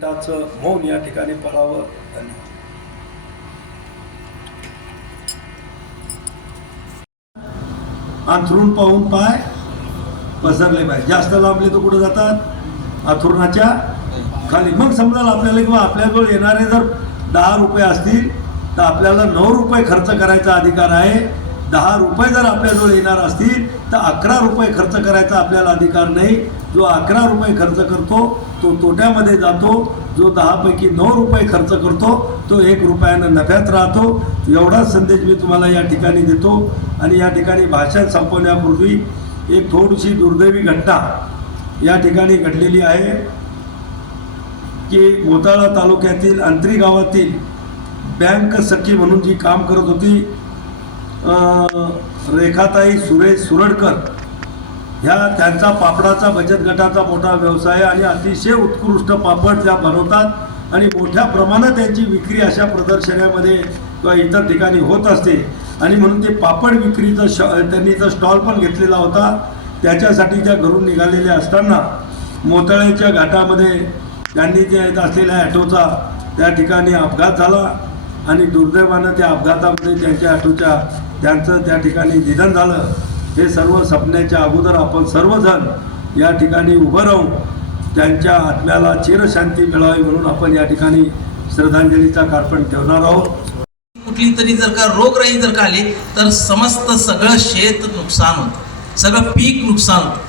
त्याचं मौन या ठिकाणी पडावं धन्यवाद अंथरून पाहून पाय पसरले पाहिजे जास्त लांबले तर कुठं जातात? अंथरुणाच्या खाली. मग समजाल आपल्याला किंवा आपल्याजवळ येणारे जर दहा रुपये असतील तर आपल्याला नऊ रुपये खर्च करायचा अधिकार आहे. दहा रुपये जर आपल्याजवळ येणार असतील तर अकरा रुपये खर्च करायचा आपल्याला अधिकार नाही. जो अकरा रुपये खर्च करतो तो तोट्यामध्ये जातो. जो दहापैकी नऊ रुपये खर्च करतो तो एक रुपयानं नफ्यात राहतो. एवढाच संदेश मी तुम्हाला या ठिकाणी देतो. आणि या ठिकाणी भाषण संपवण्यापूर्वी एक थोडीशी दुर्दैवी घटना या ठिकाणी घडलेली आहे की मोताळा तालुक्यातील अंतरी गावातील बँक सखी म्हणून जी काम करत होती रेखाताई सुरेश सुरडकर ह्या त्यांचा पापडाचा बचत गटाचा मोठा व्यवसाय आहे आणि अतिशय उत्कृष्ट पापड त्या बनवतात आणि मोठ्या प्रमाणात त्यांची विक्री अशा प्रदर्शनामध्ये किंवा इतर ठिकाणी होत असते. आणि म्हणून ते पापड विक्रीचं श त्यांनी इथं स्टॉल पण घेतलेला होता त्याच्यासाठी त्या घरून निघालेल्या असताना मोताळ्याच्या घाटामध्ये त्यांनी जे येत असलेल्या ॲटोचा त्या ठिकाणी अपघात झाला आणि दुर्दैवानं त्या अपघातामध्ये त्यांच्या ॲटोच्या त्यांचं त्या ठिकाणी निधन झालं. हे सर्व सपन्याच्या अगोदर आपण सर्वजण या ठिकाणी उभं राहून त्यांच्या आत्म्याला चिरशांती मिळावी म्हणून आपण या ठिकाणी श्रद्धांजलीचा कार्पण ठेवणार आहोत. कुठली तरी जर का रोगराई जर का आली तर समस्त सगळं शेत नुकसान होतं. सगळं पीक नुकसान होतं.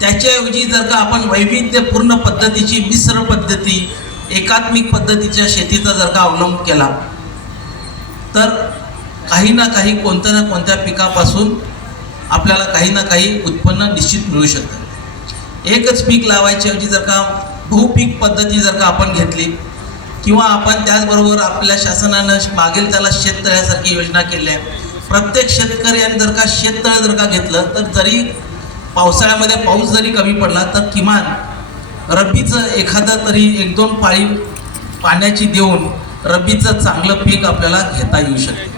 त्याच्याऐवजी जर का आपण वैविध्यपूर्ण पद्धतीची मिश्र पद्धती एकात्मिक पद्धतीच्या शेतीचा जर का अवलंब केला तर काही ना काही कोणत्या ना कोणत्या पिकापासून आपल्याला काही ना काही उत्पन्न निश्चित मिळू शकतं. एकच पीक लावायच्याऐवजी जर का बहुपीक पद्धती जर का आपण घेतली किंवा आपण त्याचबरोबर आपल्या शासनानं मागेल त्याला शेततळ्यासारखी योजना केली आहे. प्रत्येक शेतकऱ्याने जर का शेततळं जर का घेतलं तर जरी पावसाळ्यामध्ये पाऊस जरी कमी पडला तर किमान रब्बीचं एखादं तरी एक दोन पाळी पाण्याची देऊन रब्बीचं चांगलं पीक आपल्याला घेता येऊ शकते.